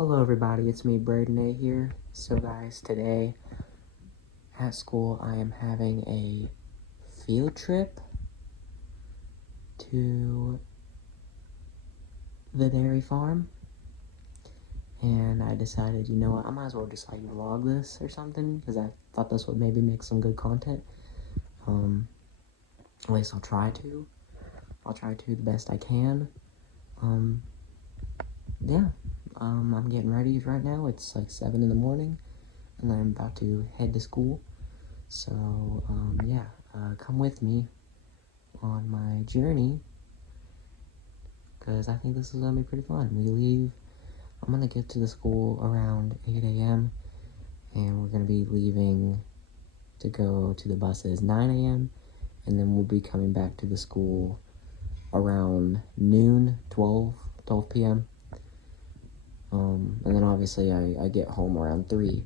Hello everybody, it's me Braden A here. So guys, today at school I am having a field trip to the dairy farm. And I decided, you know what, I might as well just like vlog this or something, because I thought this would maybe make some good content. At least I'll try to. I'll try to the best I can. I'm getting ready right now. It's like 7 in the morning, and I'm about to head to school. So, come with me on my journey, because I think this is going to be pretty fun. I'm going to get to the school around 8 a.m., and we're going to be leaving to go to the buses 9 a.m., and then we'll be coming back to the school around noon, 12 p.m., and then obviously I get home around 3.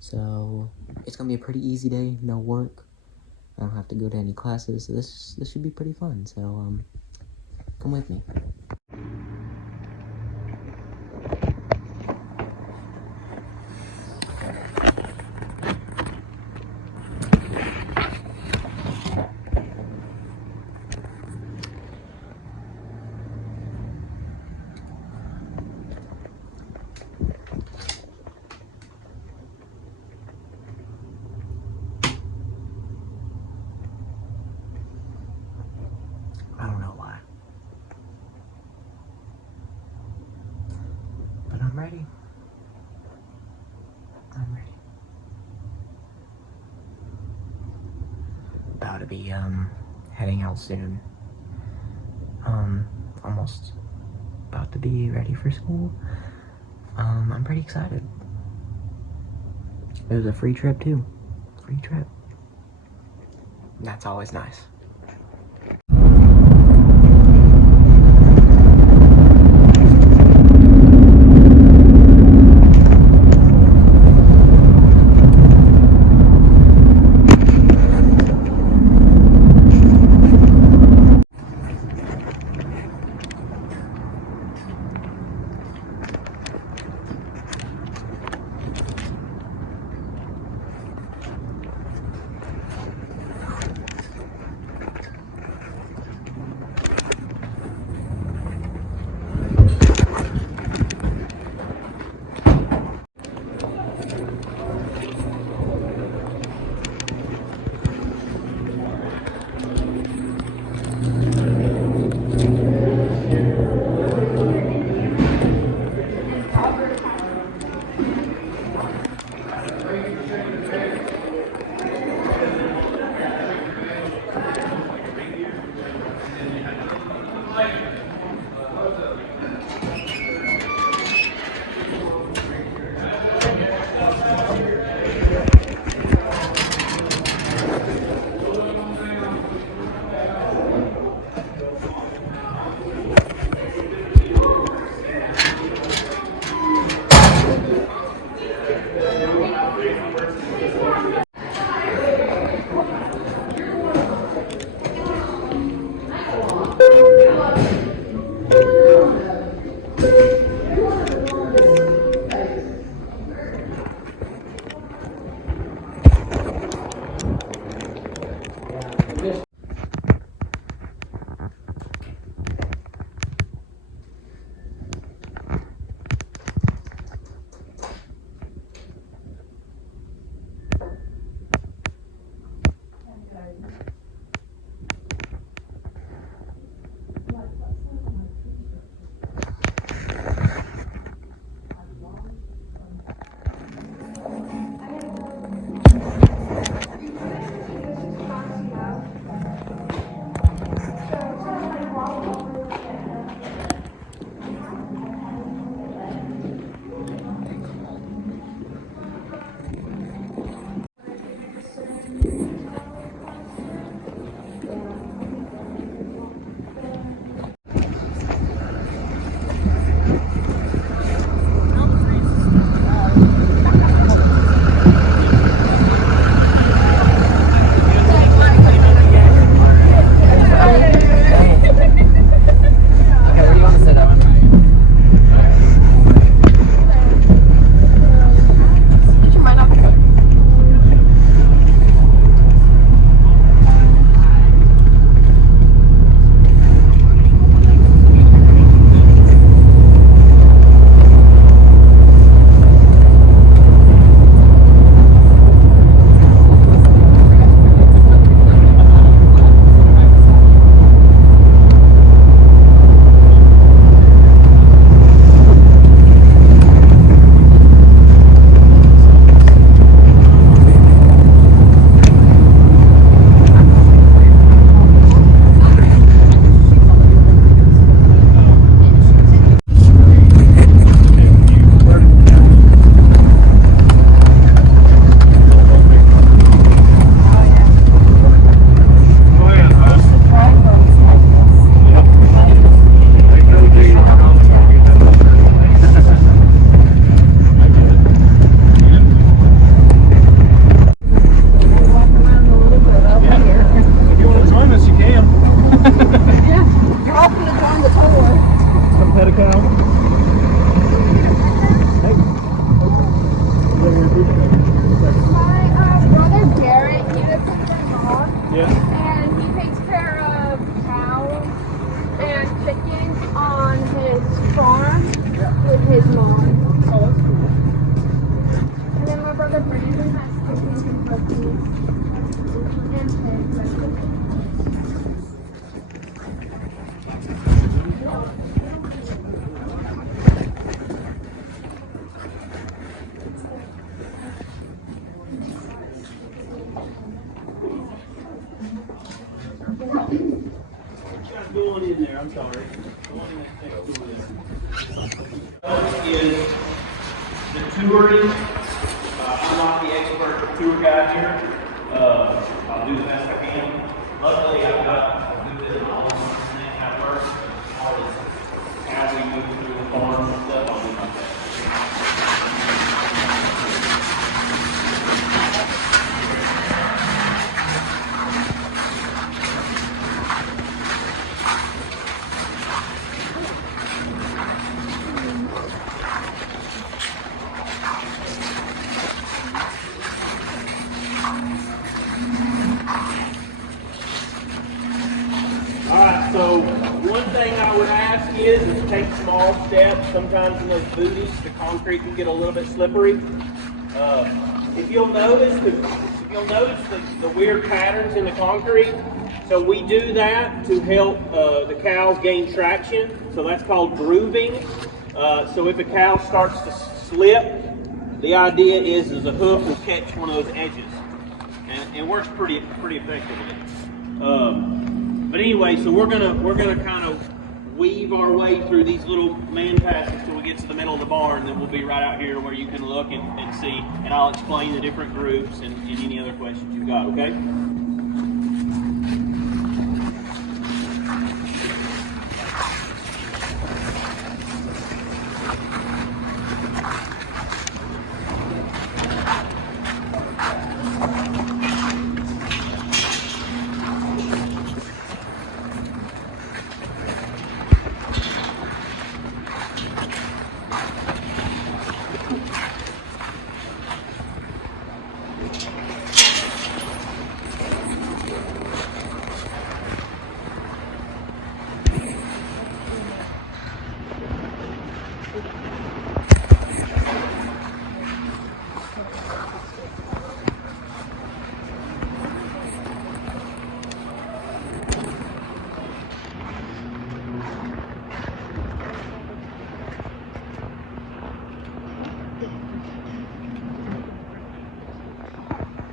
So, it's going to be a pretty easy day, no work. I don't have to go to any classes, so this should be pretty fun. So, come with me. I don't know why, but I'm ready. About to be heading out soon. Almost about to be ready for school. I'm pretty excited. It was a free trip too. Free trip. That's always nice. his mom. Oh, that's cool. And then my brother Brandon has chickens and puppies and pigs. Go on in there, I'm sorry. Go on in that next door there. Is the touring. I'm not the expert tour guide here. I'll do the best I can. Luckily, I've got a good bit of knowledge on everything that works. As far as how we move through the farm and stuff, I'll do my best. Alright, so one thing I would ask is take small steps. Sometimes in those booties, the concrete can get a little bit slippery. If you'll notice the weird patterns in the concrete, so we do that to help the cows gain traction. So that's called grooving. So if a cow starts to slip, the idea is a hoof will catch one of those edges, and it works pretty effectively. But anyway, so we're gonna kind of weave our way through these little man passes till we get to the middle of the barn. Then we'll be right out here where you can look and see, and I'll explain the different groups and any other questions you've got. Okay?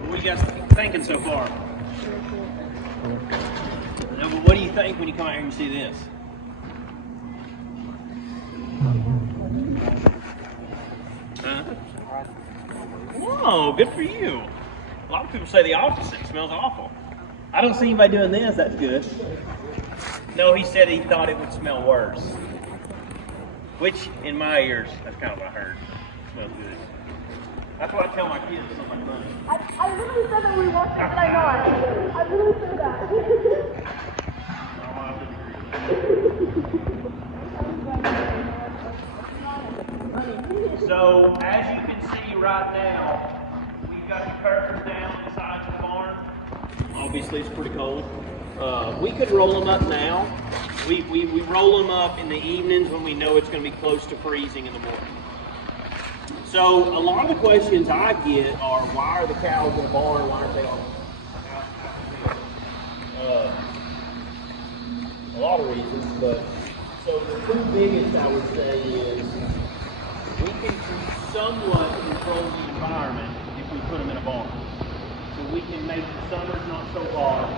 What are you guys thinking so far? No, but what do you think when you come out here and see this? Whoa, good for you. A lot of people say the opposite. It smells awful. I don't see anybody doing this. That's good. No, he said he thought it would smell worse. Which, in my ears, that's kind of what I heard. It smells good. That's what I tell my kids. So much fun. I literally said that we walked in, but I'm not. I literally said that. So, as you can see right now, we've got the curtains down inside the barn. Obviously, it's pretty cold. We could roll them up now. We roll them up in the evenings when we know it's going to be close to freezing in the morning. So, a lot of the questions I get are, why are the cows in the barn? Why aren't they on a lot of reasons, but so the two biggest I would say is we can somewhat control the environment if we put them in a barn. So we can make the summers not so hot,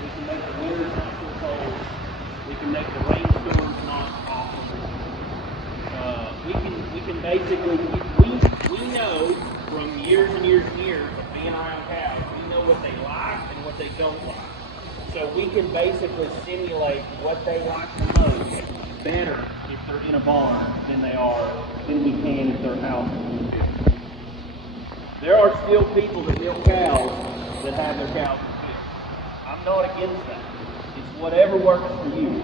we can make the winters not so cold, we can make the rainstorms not awful. We can basically, we know from years and years and years of being around cows, we know what they like and what they don't like. So we can basically simulate what they like the most better if they're in a barn than we can if they're out. There are still people that milk cows that have their cows in field. I'm not against that. It's whatever works for you.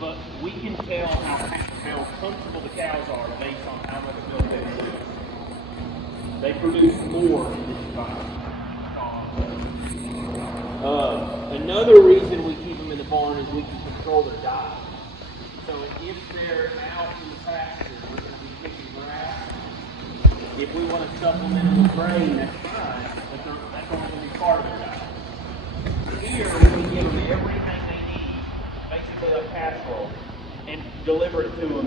But we can tell how comfortable the cows are based on how much milk they produce. They produce more in this environment. Another reason we keep them in the barn is we can control their diet. So if they're out in the if we want to supplement them with grain, that's fine, but that's only going to be part of their diet. Here, we give them everything they need, basically like casserole, and deliver it to them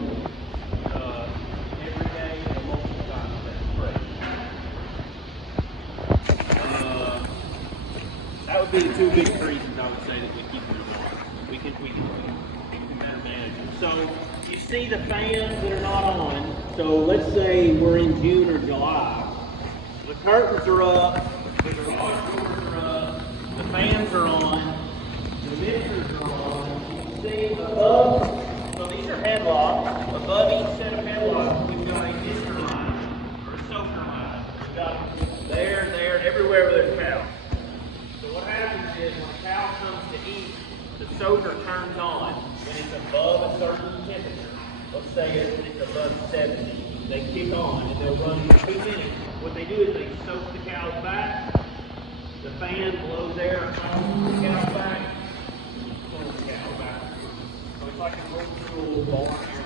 every day and multiple times a day. That would be the two big reasons I would say that we keep them on. We can better manage them. So you see the fans that are not on. So let's say we're in June or July. The curtains are up, the garage doors are up, the fans are on, the mixers are on. You see above, so these are headlocks. Above each set of headlocks, we've got a mister line or a soaker line. We've got there, everywhere where there's cows. So what happens is when a cow comes to eat, the soaker turns on when it's above a certain temperature. Let's say it's above 70. They kick on and they'll run for 2 minutes. What they do is they soak the cows back. The fan blows air across the cows back, pulls the cows back. So it's like an old school barn air.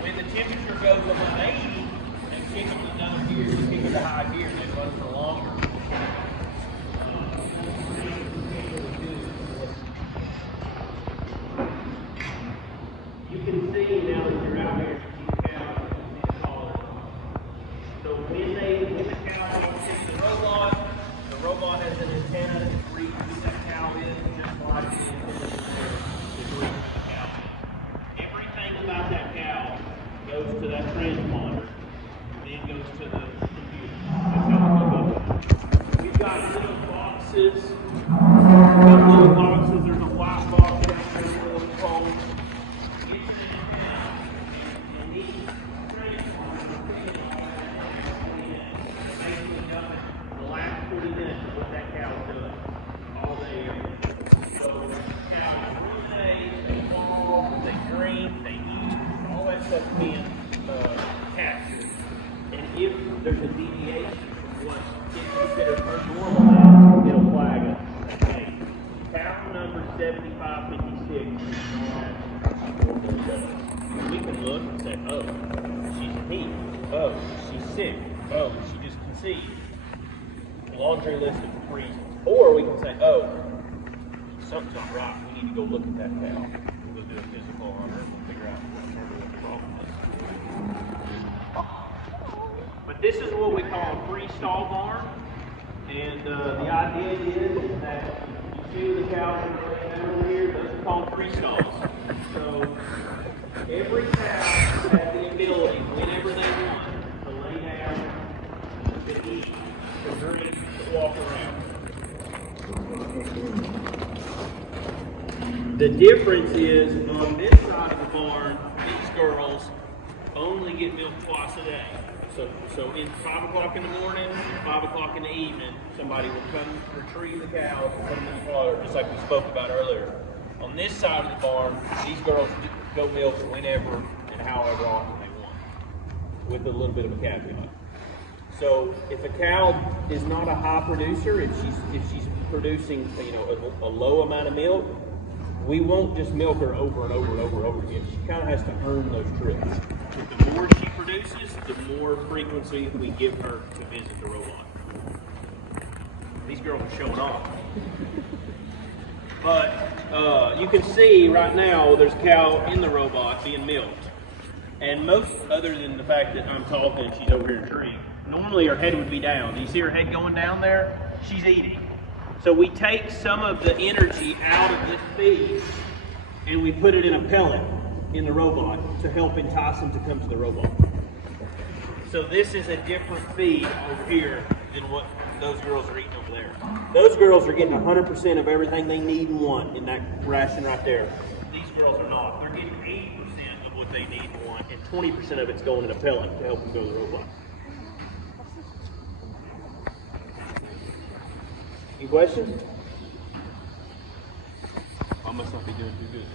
When the temperature goes above 80, they kick them to another gear. They kick it to high gear and they run for longer. You can see now that you're out here, you see the cows getting taller. So when the cow walks into the robot has an antenna that reads who that cow is, just like the antenna that reads the cow. Everything about that cow goes to that transponder, then goes to the computer. That's how it goes. We've got little boxes. There's a white box down there, a little phone. The last 40 minutes of what that cow is doing all day, every day. So cows ruminate, they fall, they drink, they eat, all that stuff being captured. And if there's a deviation from what is considered her normal, it'll flag us. Okay. Cow number 7556. We can look and say, oh, she's anemic. Oh, she's sick. Oh, she just conceived. Laundry list of reasons. Or we can say, oh, something's not right. We need to go look at that cow. We'll go do a physical on her and we'll figure out what the problem is. But this is what we call a freestall barn. And the idea is that you see the cows over here, those are called freestalls. So every cow has the ability, whenever they want, to lay down, to eat, to drink, to walk around. The difference is, on this side of the barn, these girls only get milked twice a day. So in 5 o'clock in the morning, 5 o'clock in the evening, somebody will come retrieve the cows and put them in the slaughter, just like we spoke about earlier. On this side of the barn, these girls go milk whenever and however often they want, with a little bit of a caveat. So if a cow is not a high producer, if she's producing a low amount of milk, we won't just milk her over and over and over and over again. She kind of has to earn those trips. But the more she produces, the more frequency we give her to visit the robot. These girls are showing off. But you can see right now there's a cow in the robot being milked. And most, other than the fact that I'm talking and she's over here intrigued, normally her head would be down. Do you see her head going down there? She's eating. So we take some of the energy out of this feed and we put it in a pellet in the robot to help entice them to come to the robot. So this is a different feed over here than what those girls are eating over there. Those girls are getting 100% of everything they need and want in that ration right there. These girls are not. They're getting 80% of what they need and want, and 20% of it's going in a pellet to help them go to the robot. Any questions? I must not be doing too good.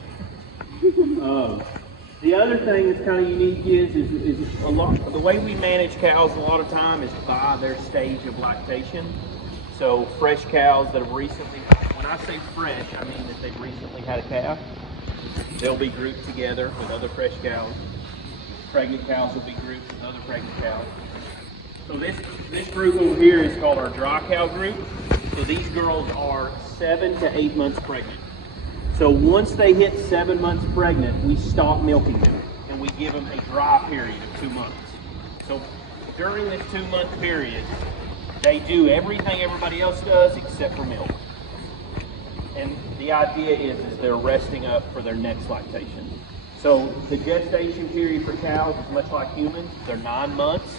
The other thing that's kind of unique is a lot. The way we manage cows a lot of time is by their stage of lactation. So fresh cows that have recently, when I say fresh, I mean that they've recently had a calf. They'll be grouped together with other fresh cows. pregnant cows will be grouped with other pregnant cows. So this group over here is called our dry cow group. So these girls are 7 to 8 months pregnant. So once they hit 7 months pregnant, we stop milking them and we give them a dry period of 2 months. So during this 2-month period, they do everything everybody else does except for milk. And the idea is they're resting up for their next lactation. So the gestation period for cows is much like humans. They're 9 months.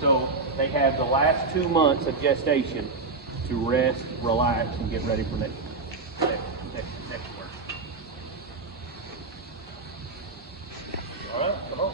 So they have the last 2 months of gestation to rest, relax, and get ready for next work. All right, come on.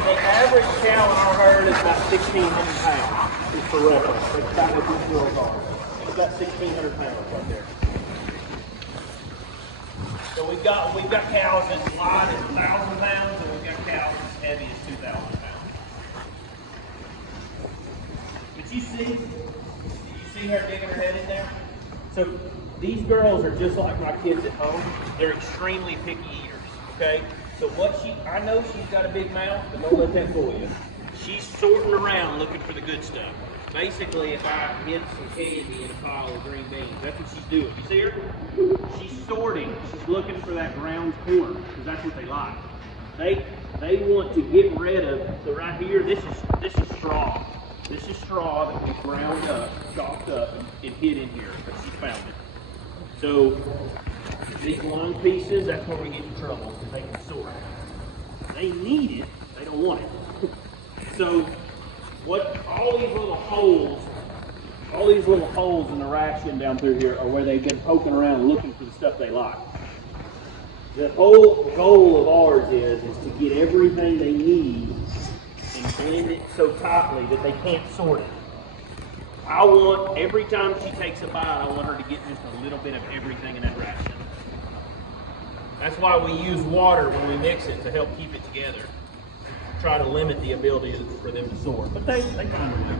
The average cow in our herd is about 1,600 pounds. Just for reference, that's about what these girls are. It's about 1,600 pounds right there. So we've got cows as light as 1,000 pounds, and we've got cows as heavy as 2,000 pounds. But you see her digging her head in there? So these girls are just like my kids at home. They're extremely picky eaters. Okay. So I know she's got a big mouth, but don't let that fool you. She's sorting around looking for the good stuff. Basically, if I hid some candy in a pile of green beans, that's what she's doing. You see her? She's sorting. She's looking for that ground corn, because that's what they like. They want to get rid of, so right here, this is straw. This is straw that we ground up, chopped up, and hid in here, but she found it. So these long pieces, that's where we get in trouble, because they can sort. They need it, they don't want it. So all these little holes in the ration down through here are where they've been poking around looking for the stuff they like. The whole goal of ours is to get everything they need and blend it so tightly that they can't sort it. I want, every time she takes a bite, I want her to get just a little bit of everything in that ration. That's why we use water when we mix it to help keep it together. Try to limit the ability for them to sort. But they kind of do.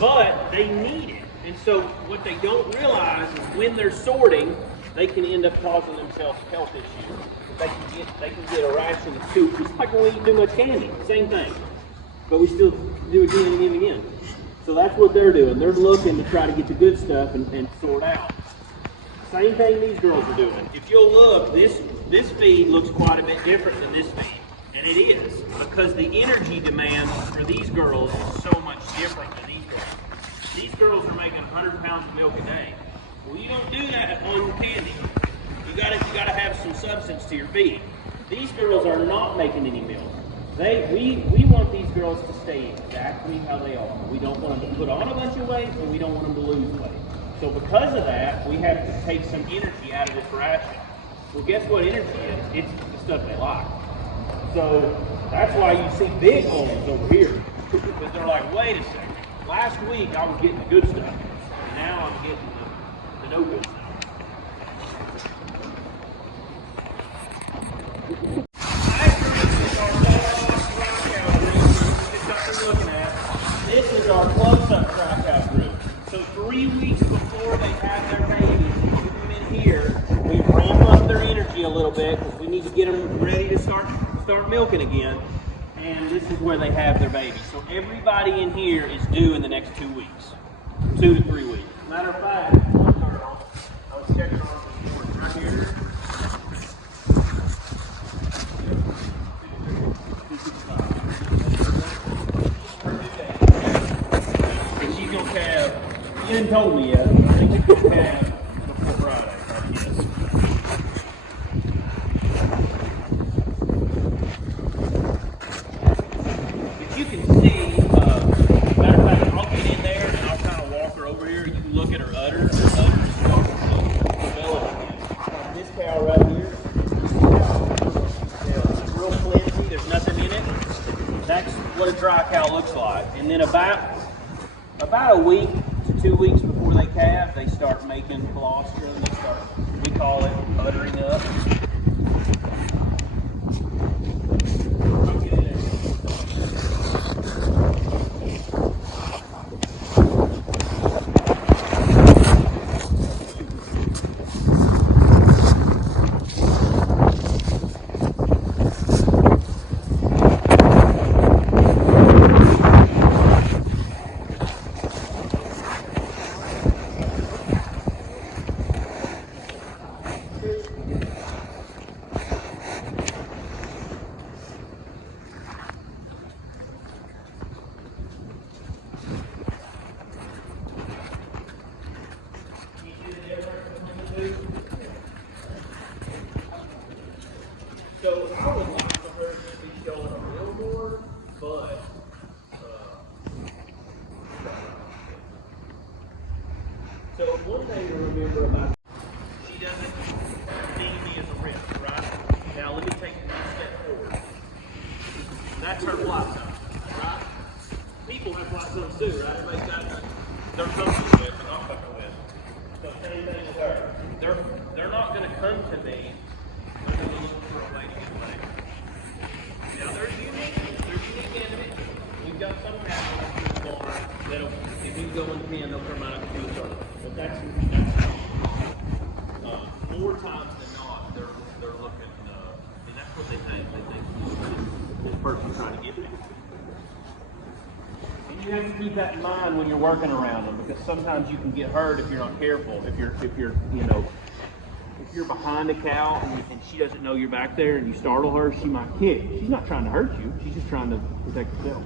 But they need it. And so what they don't realize is when they're sorting, they can end up causing themselves health issues. They can get a ration of too, just like when we eat too much candy. Same thing. But we still do it again and again and again. So that's what they're doing. They're looking to try to get the good stuff and sort out. Same thing these girls are doing. If you'll look, this feed looks quite a bit different than this feed. And it is, because the energy demand for these girls is so much different than these girls. These girls are making 100 pounds of milk a day. Well, you don't do that on candy. You gotta have some substance to your feed. These girls are not making any milk. We want these girls to stay exactly how they are. We don't want them to put on a bunch of weight, and we don't want them to lose weight. So because of that, we have to take some energy out of this ration. Well, guess what energy is? It's the stuff they like. So that's why you see big holes over here. Because they're like, wait a second. Last week I was getting the good stuff. And now I'm getting the no good stuff. This is our close-up dry cow group. So 3 weeks before they have their babies, we put them in here. We ramp up their energy a little bit because we need to get them ready to start milking again. And this is where they have their babies. So everybody in here is due in the next 2 weeks, 2 to 3 weeks. Matter of fact, one girl, I was checking on her right here. She's gonna calve. You hadn't told me yet. I think she's gonna calve before Friday. Yes. If you can see, matter of fact, I'll get in there and I'll kind of walk her over here. You can look at her udder. Her udder is starting to develop again. This cow right here, it's real flimsy. There's nothing in it. That's what a dry cow looks like. And then about a week to 2 weeks before they calf, they start making colostrum. We call it buttering up. So I would like for her to be showing a little more, but so one thing to remember about she doesn't need me as a rip, right? Now let me take one step forward. That's her flight zone, right? People have flight zones too, right? Everybody's got their comfortable with, but not fucking with. So same thing with her. They're not going to come to me. They're going to look for a way to get away. Now they're unique individuals. We've got some cats in the bar that'll, if you go in the pen, they'll come out and do it. But that's more times than not, they're looking, and that's what they think. They think this person's trying to get me. And you have to keep that in mind when you're working around them, because sometimes you can get hurt if you're not careful. If you're behind a cow and she doesn't know you're back there and you startle her, she might kick. She's not trying to hurt you. She's just trying to protect herself.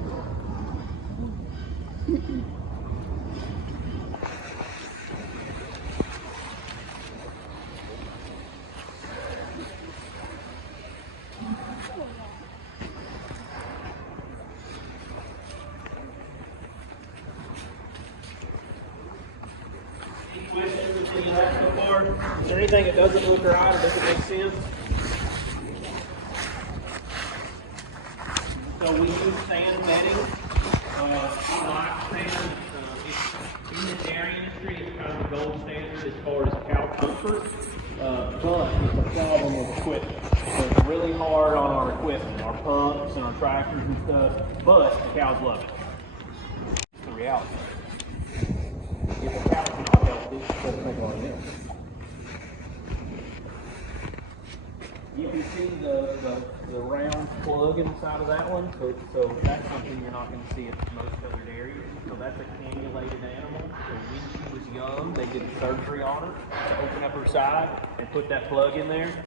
Any questions that you have so far? Is there anything that doesn't look right or doesn't make sense? So we use sand bedding. We like sand. In the dairy industry, it's kind of the gold standard as far as cow comfort. But it's a problem with equipment. So it's really hard on our equipment, our pumps and our tractors and stuff. But the cows love it. It's the reality. If a cow's not healthy, it doesn't make a lot of milk. You can see the round plug inside of that one, so that's something you're not going to see at most other dairies. So that's a cannulated animal. So when she was young, they did surgery on her to open up her side and put that plug in there.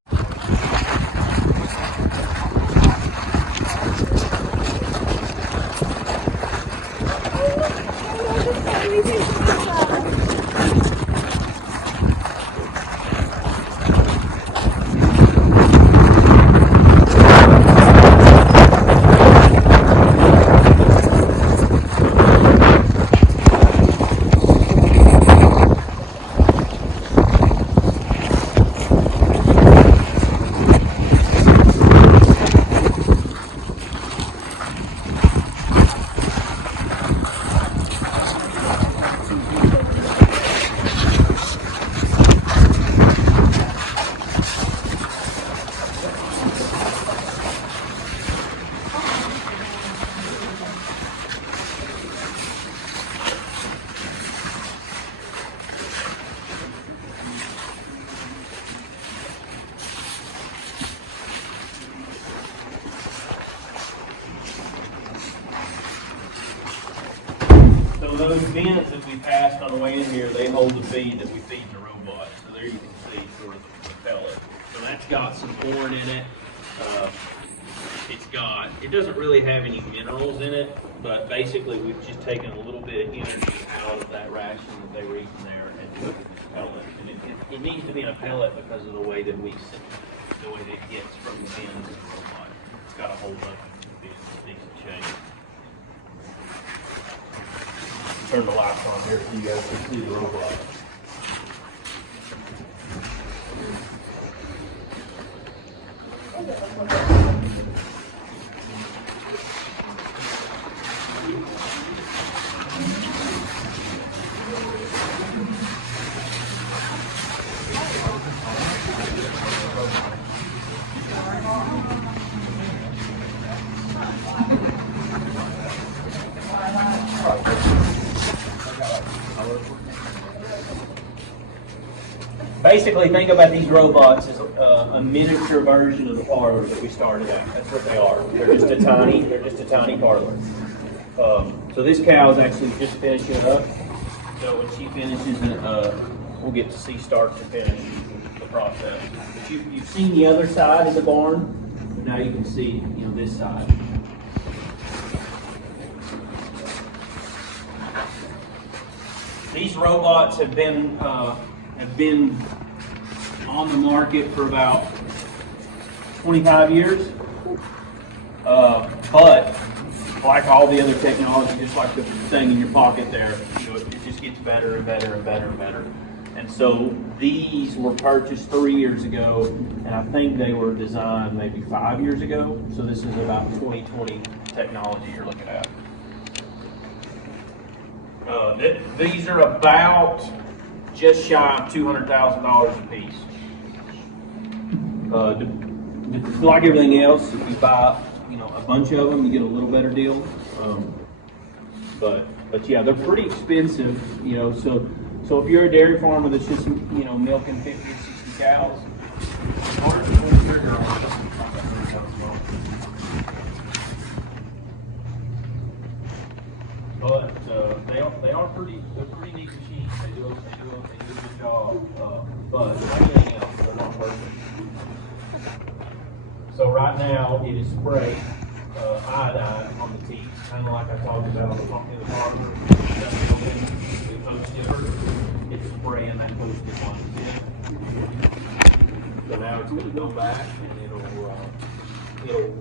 So those bins that we passed on the way in here, they hold the feed that we feed the robot. So there you can see sort of the pellet. So that's got some corn in it. It doesn't really have any minerals in it, but basically we've just taken a little bit of energy out of that ration that they were eating there and put it in this pellet. And it needs to be in a pellet because of the way that the way that it gets from the bins to the robot. It's got to hold up and be in decent shape. Turn the lights on here so you guys can see the robot. Basically, think about these robots as a miniature version of the parlor that we started at. That's what they are. They're just a tiny parlor. So this cow is actually just finishing up. So when she finishes, we'll get to see start to finish the process. But you've seen the other side of the barn. Now you can see, this side. These robots have been on the market for about 25 years. But like all the other technology, just like the thing in your pocket there, it just gets better and better and better and better. And so these were purchased 3 years ago, and I think they were designed maybe 5 years ago. So this is about 2020 technology you're looking at. These are about just shy of $200,000 a piece. Like everything else, if you buy a bunch of them, you get a little better deal. But yeah, they're pretty expensive. So if you're a dairy farmer that's just milking 50 or 60 cows, it's hard to pull the trigger on it. But they are pretty neat machines. They do a good job. But like anything else, they're not perfect. So right now it is sprayed iodine on the teeth, kind of like I talked about in the farmer. It's spraying that posted on the tip. So now it's going to go back and it'll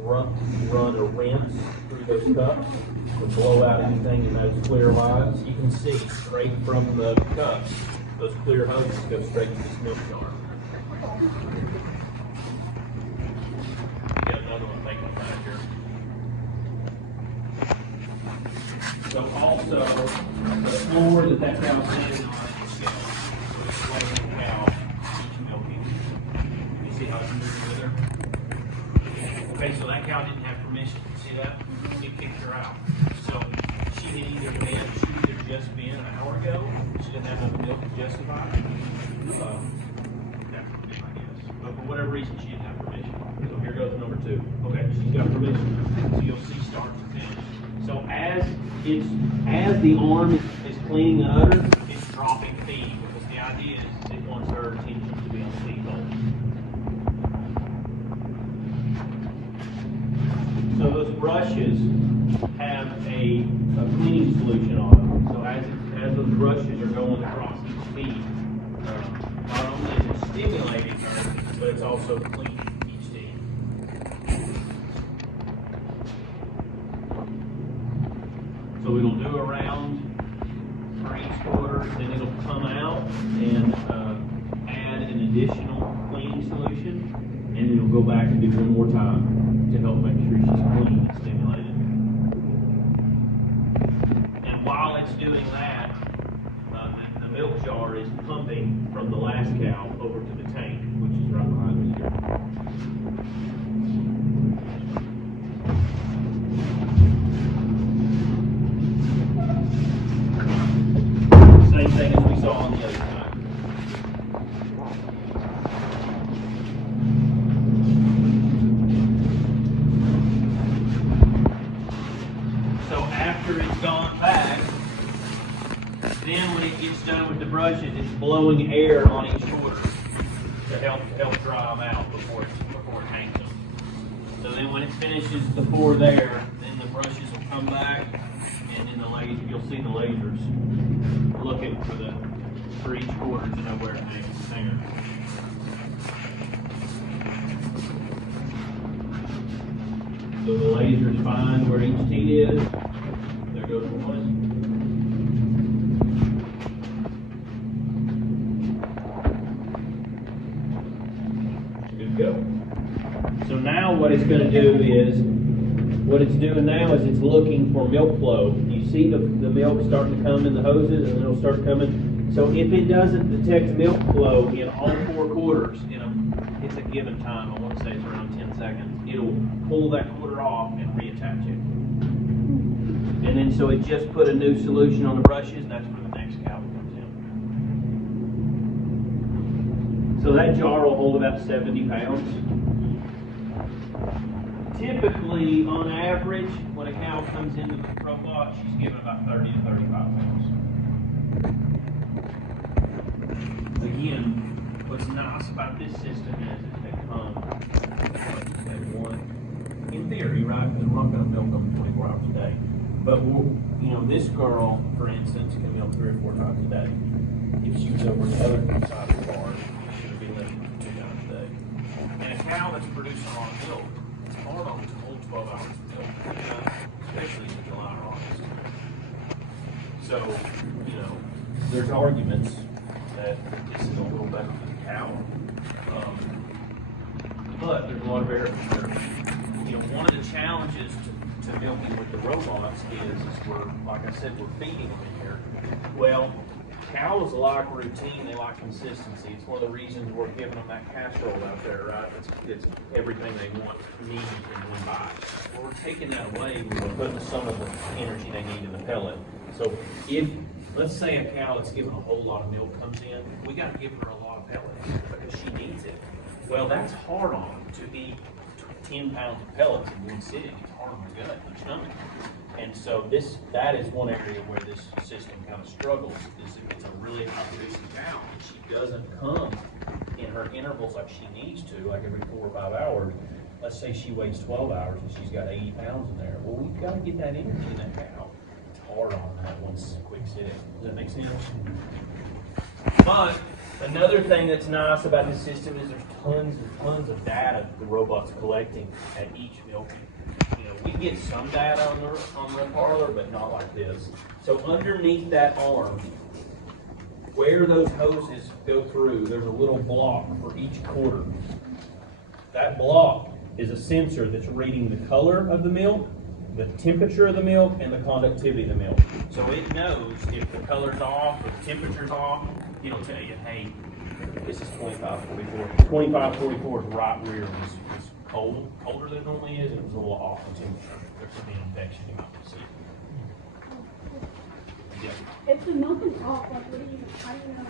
run a rinse through those cups to blow out anything in those clear lines. You can see straight from the cups, those clear hoses go straight to this milk jar. You got another one making back here. So also, the floor that cow's standing on is scale. So it's weighing the cow each milking. You see how it's moving with her? Okay, so that cow didn't have permission. See that? It kicked her out. So she had either just been an hour ago. She didn't have enough milk to justify it. I guess. But for whatever reason, she didn't have permission. So here goes number 2. Okay, she's got permission. So you'll see start to finish. So as the arm is cleaning the udder, it's dropping feed because the idea is it wants her attention to be on the feed bowl. So those brushes have a cleaning solution on them. So as those brushes are going across each feed, not only is it stimulating her, but it's also cleaning each teeth. So it'll do a round for each quarter, then it'll come out and add an additional cleaning solution, and it'll go back and do one more time to help make sure she's clean and stimulated. And while it's doing that, the milk jar is pumping from the last cow over to the tank, which is right behind me here. Same thing as we saw on the other side. So after it's gone back, then when it gets done with the brushes, it's blowing air on each quarter to help dry them out before it hangs them. So then when it finishes the pour there, then the brushes will come back, and then you'll see the lasers looking for each quarter to know where it hangs there. So the lasers find where each teat is. There goes one. Good to go. So now what it's going to do is, what it's doing now is it's looking for milk flow. You see the milk starting to come in the hoses, and it'll start coming. So if it doesn't detect milk flow in all 4 quarters, it's a given time. I want to say it's around 10 seconds. It'll pull that quarter off and reattach it. And then so it just put a new solution on the brushes. That's where the next cow comes in. So that jar will hold about 70 pounds. Typically, on average, when a cow comes into the robot, she's given about 30 to 35 pounds. Again, what's nice about this system is they come at one, in theory, right? Because we're not going to milk them 24 hours a day. But this girl, for instance, can milk 3 or 4 times a day. If she was over the other side of the barn, she would be milking 2 times a day. And a cow that's producing a lot of milk, it's hard on to hold 12 hours of milk, especially in July or August. So, there's arguments that this is a little better for the cow. But there's a lot of variables there. One of the challenges to milking with the robots is we're, like I said, we're feeding them in here. Well, cows like routine, they like consistency. It's one of the reasons we're giving them that casserole out there, right? It's everything they want, need in one bite. Well, we're taking that away, we're putting some of the energy they need in the pellet. So if, let's say a cow that's given a whole lot of milk comes in, we got to give her a lot of pellets because she needs it. Well, that's hard on them to eat 10 pounds of pellets in one sitting. It's hard on the gut and the stomach. And so that is one area where this system kind of struggles, is if it's a really high producing cow and she doesn't come in her intervals like she needs to, like every 4 or 5 hours. Let's say she weighs 12 hours and she's got 80 pounds in there. Well, we've got to get that energy in that cow. It's hard on that one quick sitting. Does that make sense? But another thing that's nice about this system is there's tons and tons of data the robot's collecting at each milking. We get some data on the parlor, but not like this. So underneath that arm, where those hoses go through, there's a little block for each quarter. That block is a sensor that's reading the color of the milk, the temperature of the milk, and the conductivity of the milk. So it knows if the color's off or the temperature's off, it'll tell you, hey, this is 2544. 2544 is right rear was colder than it normally is, and it was a little off in temperature. There could be an infection you might see. Yeah. If the milk is off, like, what do you, how do you know?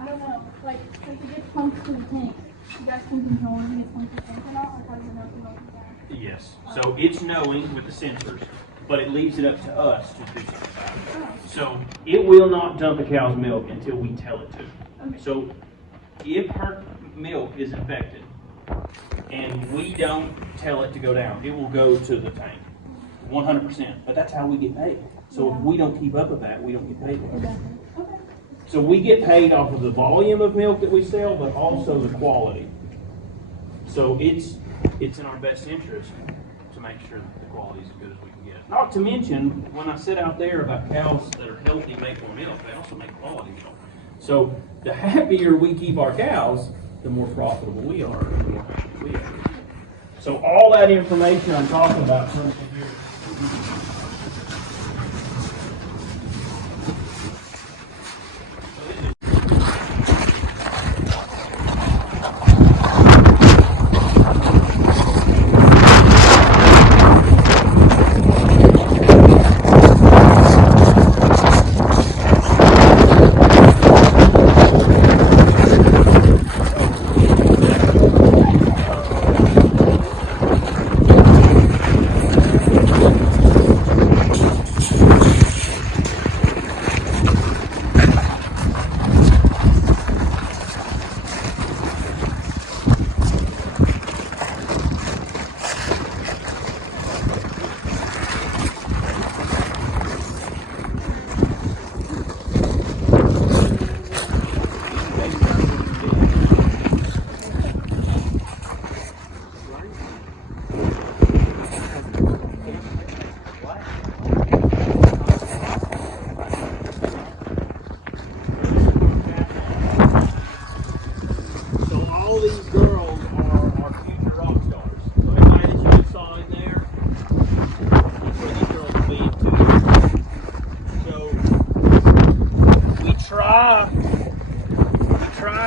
I don't know. Like, if it gets pumped to the tank, you guys can control when it gets pumped to the tank or not? Or how do you know if the milk is down? Yes. So it's knowing with the sensors, but it leaves it up to us to do something about it. Oh. So it will not dump a cow's milk until we tell it to. Okay. So if her milk is infected and we don't tell it to go down, it will go to the tank, 100%. But that's how we get paid. So if we don't keep up with that, we don't get paid. Exactly. Okay. So we get paid off of the volume of milk that we sell, but also the quality. So it's in our best interest to make sure that the quality is as good as we can get. Not to mention, when I said out there about cows that are healthy make more milk, they also make quality milk. So the happier we keep our cows, the more profitable we are, and the more happy we are. So all that information I'm talking about comes from here.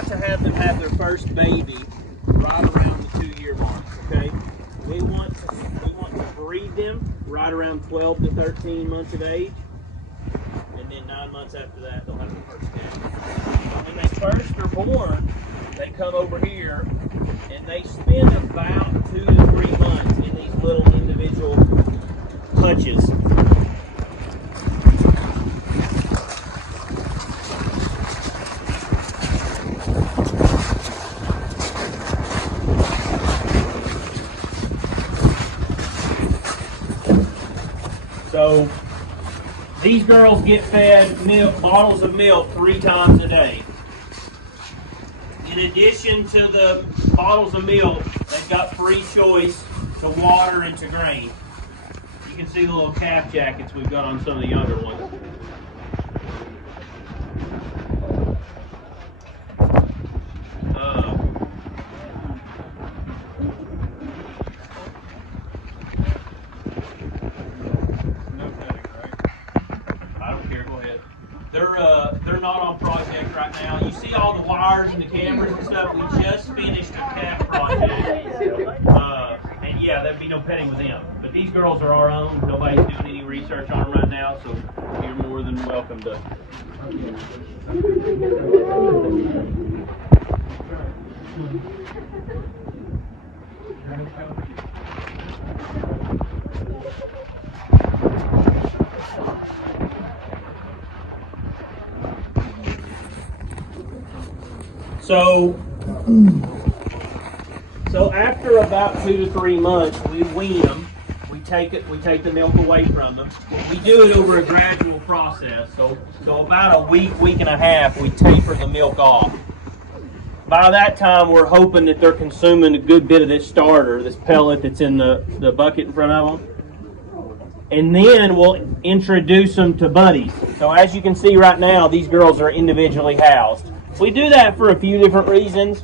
To have them have their first baby right around the 2-year mark, okay? We want to breed them right around 12 to 13 months of age, and then 9 months after that they'll have their first baby. When they first are born, they come over here and they spend about 2 to 3 months in these little individual hutches. So these girls get fed milk, bottles of milk 3 times a day. In addition to the bottles of milk, they've got free choice to water and to grain. You can see the little calf jackets we've got on some of the younger ones. They're not on project right now. You see all the wires and the cameras and stuff. We just finished a calf project. And yeah, there'd be no petting with them. But these girls are our own. Nobody's doing any research on them right now, so you're more than welcome to. So after about 2 to 3 months, we wean them. We take the milk away from them. We do it over a gradual process. So about a week and a half, we taper the milk off. By that time, we're hoping that they're consuming a good bit of this starter, this pellet that's in the bucket in front of them. And then we'll introduce them to buddies. So as you can see right now, these girls are individually housed. We do that for a few different reasons.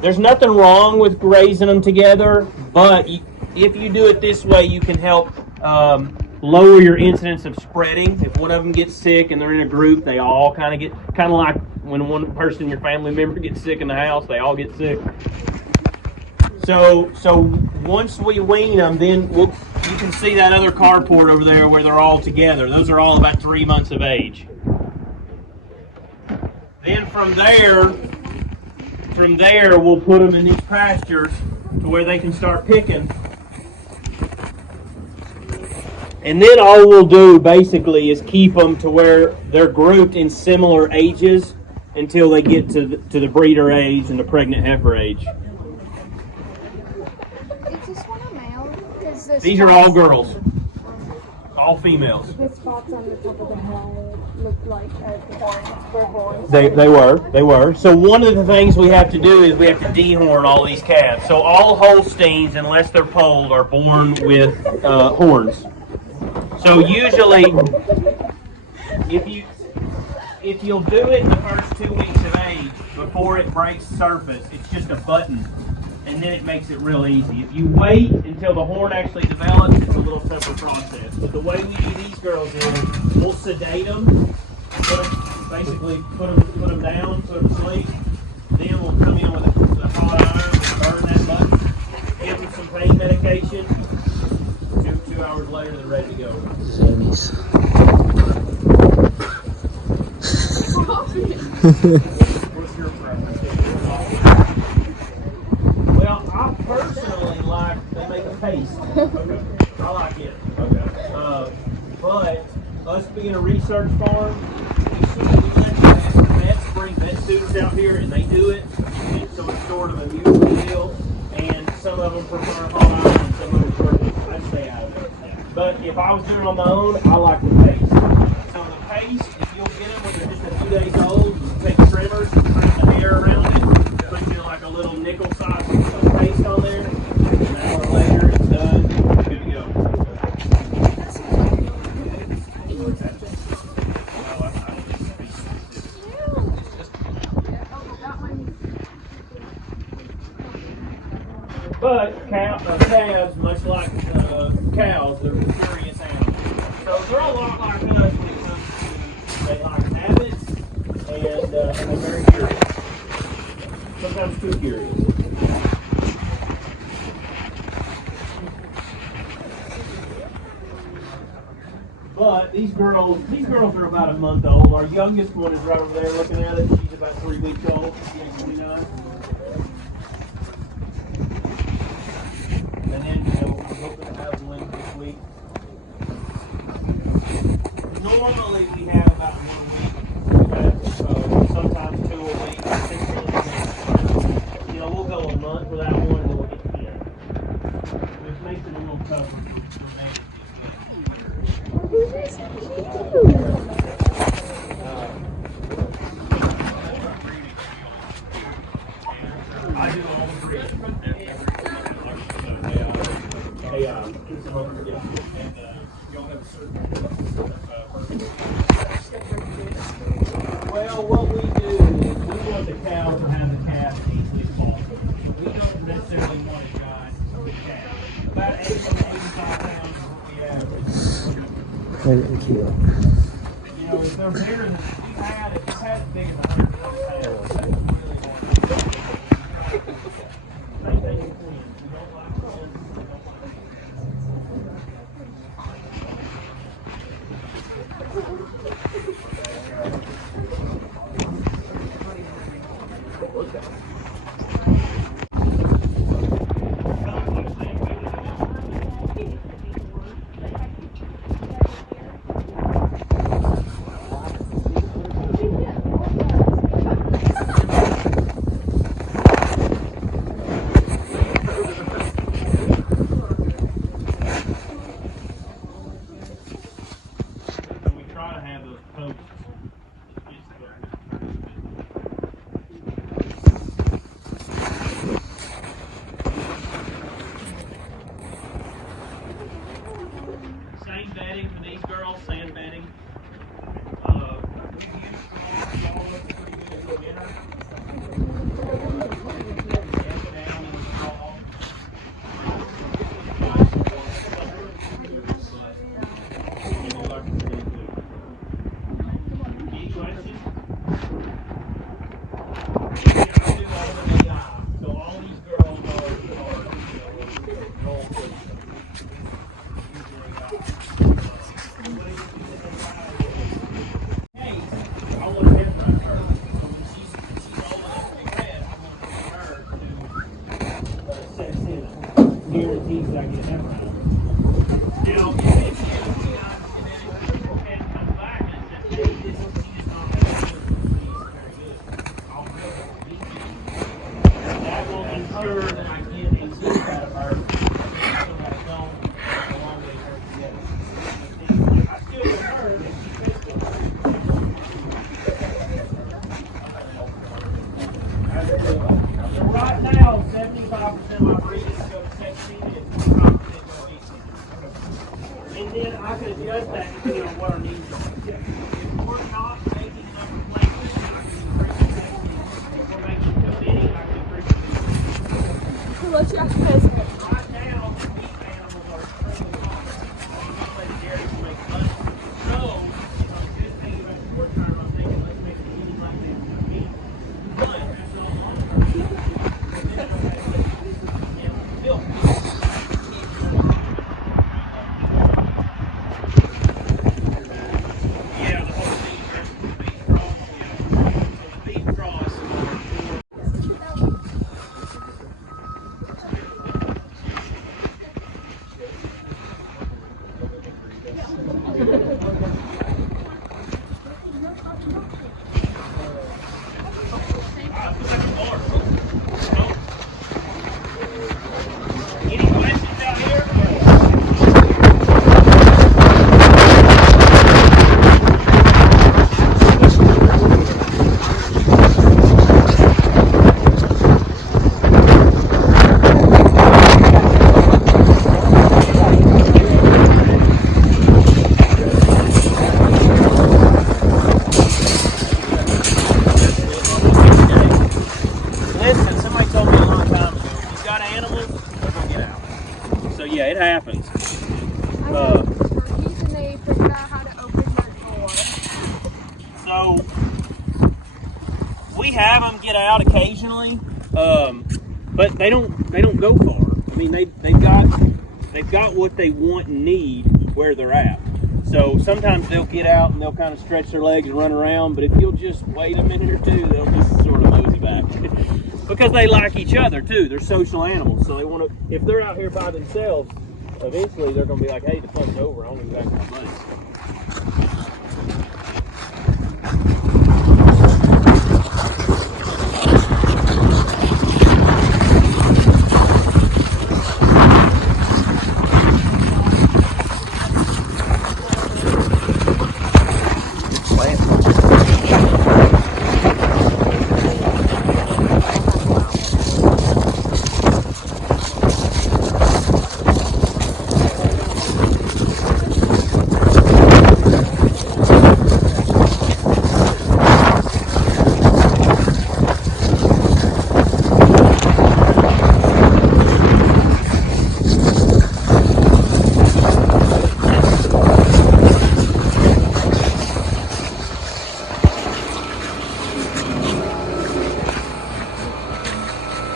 There's nothing wrong with raising them together, but if you do it this way, you can help lower your incidence of spreading. If one of them gets sick and they're in a group, they all kind of like when one person in your family member gets sick in the house, they all get sick. So once we wean them, then you can see that other carport over there where they're all together. Those are all about 3 months of age. Then from there, we'll put them in these pastures to where they can start picking. And then all we'll do basically is keep them to where they're grouped in similar ages until they get to the breeder age and the pregnant heifer age. Is this one a male? These are all girls. All females. The spots on the top of the head look like horns. They were. So one of the things we have to do is we have to dehorn all these calves. So all Holsteins, unless they're polled, are born with horns. So usually, if you'll do it the first 2 weeks of age before it breaks surface, it's just a button, and then it makes it real easy. If you wait until the horn actually develops, it's a little tougher process. But the way we do these girls is we'll sedate them, basically put them down, put them to sleep. Then we'll come in with a hot iron, burn that button, give them some pain medication. 2 hours later, they're ready to go. Zoomies. What's your preference? Well, I personally like they make a paste. I like it. Okay. But us being a research farm, we let vets bring vet students out here and they do it. And so it's sort of a mutual deal. And some of them prefer hot iron and some of them prefer I stay out of it. But if I was doing it on my own, I like the paste. So the paste, if you'll get them when they're just a few days old, you take trimmers and trim the hair around it, put you like a little nickel size paste on there, and an hour later it's done, good to go. But calves, much like cows, they're curious animals. So they're a lot like us when it comes to they like habits and they're very curious. Sometimes too curious. But these girls are about a month old. Our youngest one is right over there looking at it. She's about 3 weeks old. 29. And then, you know, we're hoping to have one this week. Normally we have about 1 week. Sometimes 2 a week. You know, we'll go a month without one and then we'll get 10. Which makes it a little tougher for I do all the breeding. Well, what we do is we want the cow to have the calf as easily as possible. We don't necessarily want a giant calf. About 80 to 85 pounds is the average. Cute. You know, if they're bigger than if it's had as big as 100 pounds, that's really one. Same thing with twins. We don't like twins. We don't like we try to have those posts. Same bedding for these girls, sand bedding. We've used all of the pretty good in the winter. Down in the fall. Any questions? So all these girls are hey, I want to head right her. She's old enough to be red. I want her to set in guarantees that I get that right. Now, if it's guaranteed, and then if people can't come back and say, hey, this is not very good, very good, I'll go. That will ensure that I get a seed out of her, so that I don't elongate her together. If I still with her, then she fits the So right now, 75% of my breeding go to 16 and 25% go to 18. And then I can adjust that depending on what our needs are. If we're not making enough replacements, I can increase the 16. If we're making too many, I can increase the 16. Let's just pass it. Right now, these animals are extremely common. I'm letting Gary make money. So, if I'm just thinking about the short term, I'm thinking let's make it easy like that for me. But, that's all long term. Yeah, the whole thing versus the beef cross. Yeah. So the beef cross. Any questions out here? Listen, somebody told me a long time ago, if you've got animals, they're going to get out. So yeah, it happens. Turkeys and they figured out how to open their door. So we have them get out occasionally, but they don't go far. I mean, they've got what they want and need where they're at. So sometimes they'll get out and they'll kind of stretch their legs and run around, but if you'll just wait a minute or two, they'll just sort of mosey back. Because they like each other too. They're social animals, so they want to, if they're out here by themselves, eventually they're going to be like, hey, the fun's over, I want to go back to my buddies.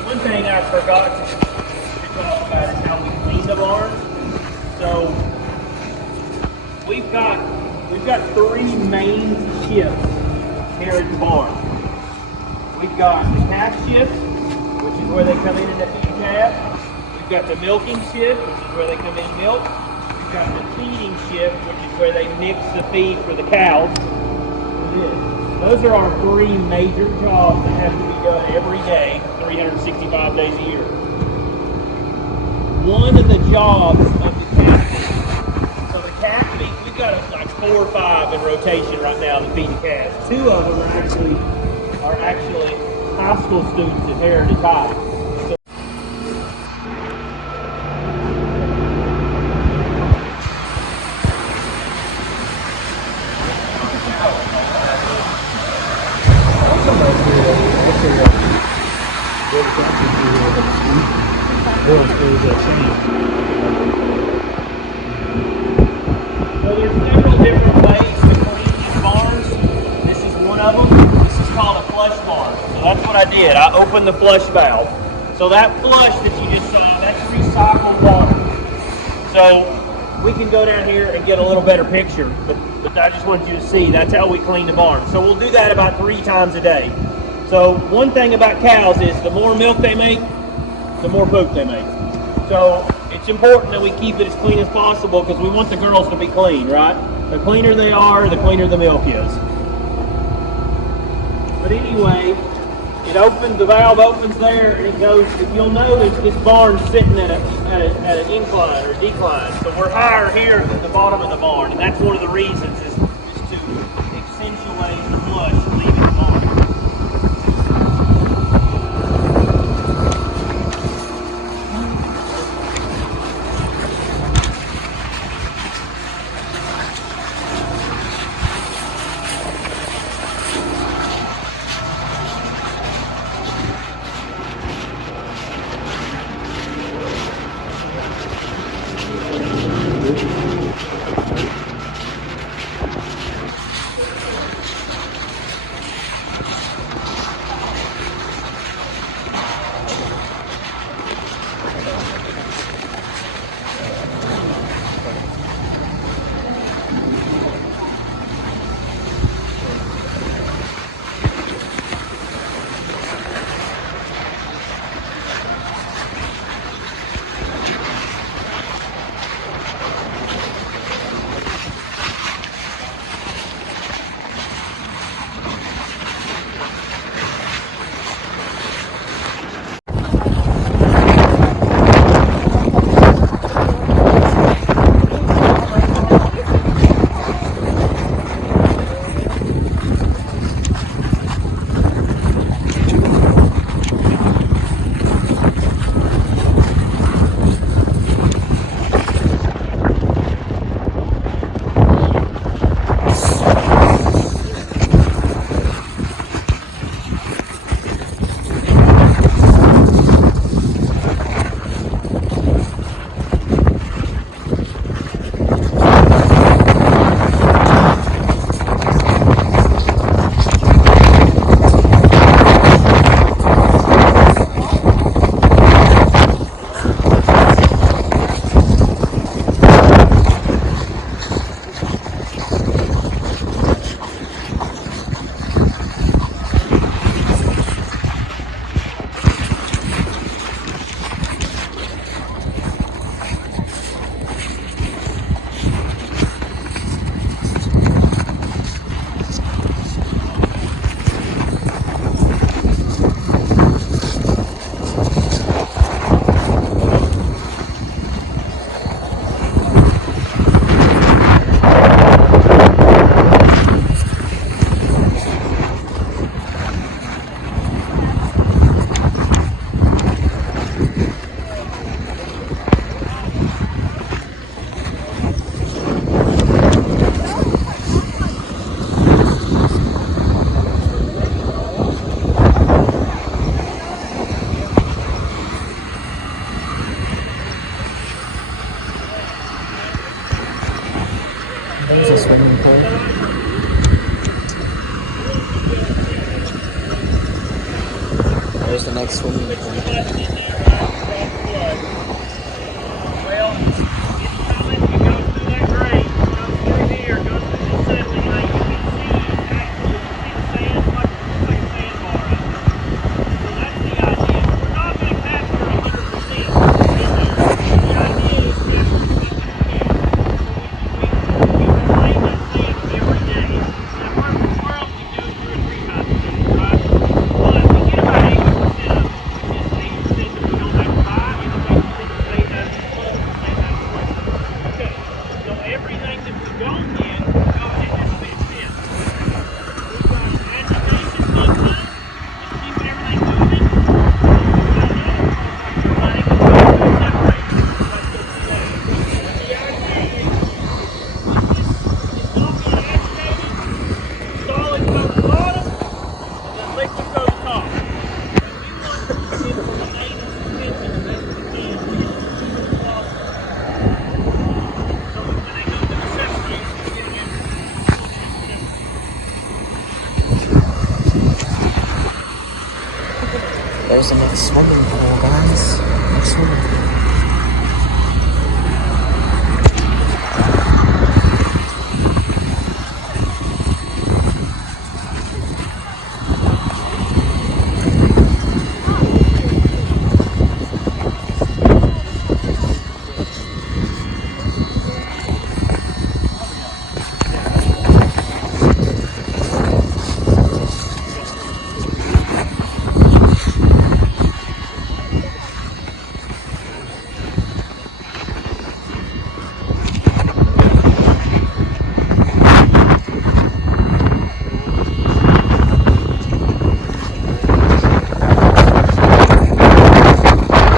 One thing I forgot to talk about is how we clean the barn. So we've got 3 main shifts here at the barn. We've got the calf shift, which is where they come in and they feed calf. We've got the milking shift, which is where they come in and milk. We've got the feeding shift, which is where they mix the feed for the cows. Those are our 3 major jobs that have to be done every day, 365 days a year. One of the jobs of the calf feed, so the calf feed, we've got like 4 or 5 in rotation right now to feed the calves. 2 of them are actually high school students at Heritage High. So there's several different ways to clean these barns. This is one of them. This is called a flush barn. So that's what I did. I opened the flush valve. So that flush that you just saw, that's recycled water. So we can go down here and get a little better picture, but I just wanted you to see that's how we clean the barn. So we'll do that about 3 times a day. So one thing about cows is the more milk they make, the more poop they make. So it's important that we keep it as clean as possible because we want the girls to be clean, right? The cleaner they are, the cleaner the milk is. But anyway, the valve opens there and it goes, if you'll notice, this barn's sitting at an incline or decline. So we're higher here than the bottom of the barn, and that's one of the reasons is to accentuate the flush leaving the barn. There's the next swimming Push the pool. button in there, right? Drop the plug. Well, anytime you go through that grate, come through here, go through the settling lane, you can see actually sand, like a sandbar out there. So that's the idea. We're not going to capture 100% in there. The idea is capture as much as we can. So we reclaim that sand every day. In a perfect world, we do 2 or 3 times a day, right? But we get about 80% of it, which is 80% that we don't have to buy, and the 20% that stays out of the plug and stays out of the way. Okay, so everything that we don't get goes in this big bin. We've got agitation sometimes, just keeping everything moving. We've got another pump out there running that's going to separate. Let's go see that. But the idea is, liquid is not being agitated, solids go to the bottom, and then liquid go to the top. And we want to keep it remain in suspension as best we can to get as smooth as possible. So that when they go to the separator, we get them pulled in and separated. There's the next swimming pool, guys. Next swimming pool.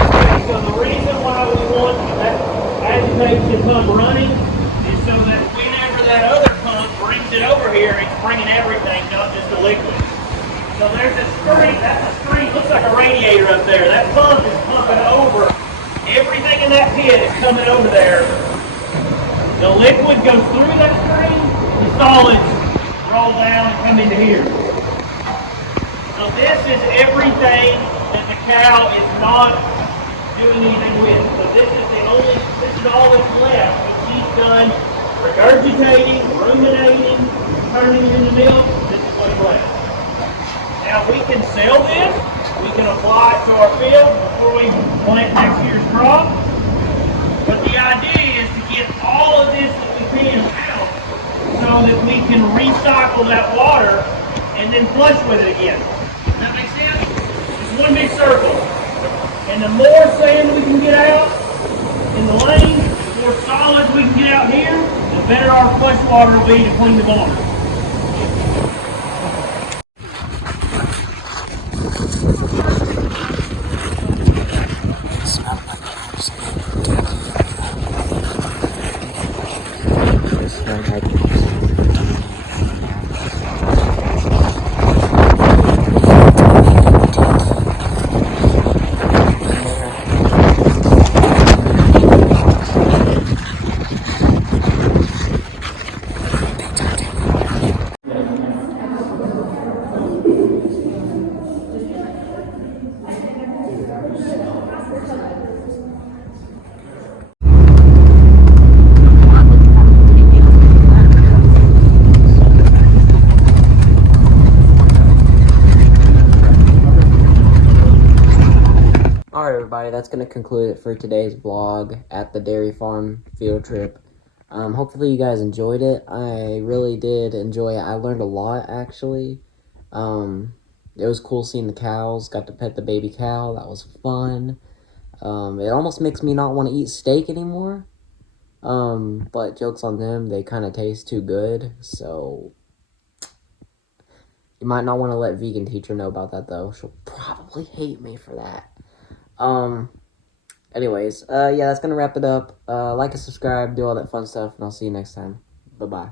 Okay, so the reason why we want that agitation pump running is so that whenever that other pump brings it over here, it's bringing everything, not just the liquid. So there's a stream, that's a stream, looks like a radiator up there. That pump is pumping over. Everything in that pit is coming over there. The liquid goes through that stream, the solids roll down and come into here. So this is everything that the cow is not doing anything with. So this is all that's left when she's done regurgitating, ruminating, turning it into milk. This is what's left. Now we can sell this, we can apply it to our field before we plant next year's crop. But the idea is to get all of this that we can out so that we can recycle that water and then flush with it again. Does that make sense? It's one big circle. And the more sand we can get out in the lane, the more solids we can get out here, the better our flush water will be to clean the barn. Alright, everybody, that's going to conclude it for today's vlog at the dairy farm field trip. Hopefully you guys enjoyed it. I really did enjoy it. I learned a lot, actually. It was cool seeing the cows. Got to pet the baby cow. That was fun. It almost makes me not want to eat steak anymore. But jokes on them, they kind of taste too good. So, you might not want to let vegan teacher know about that, though. She'll probably hate me for that. Anyways, yeah, that's gonna wrap it up. Like and subscribe, do all that fun stuff, and I'll see you next time. Bye-bye.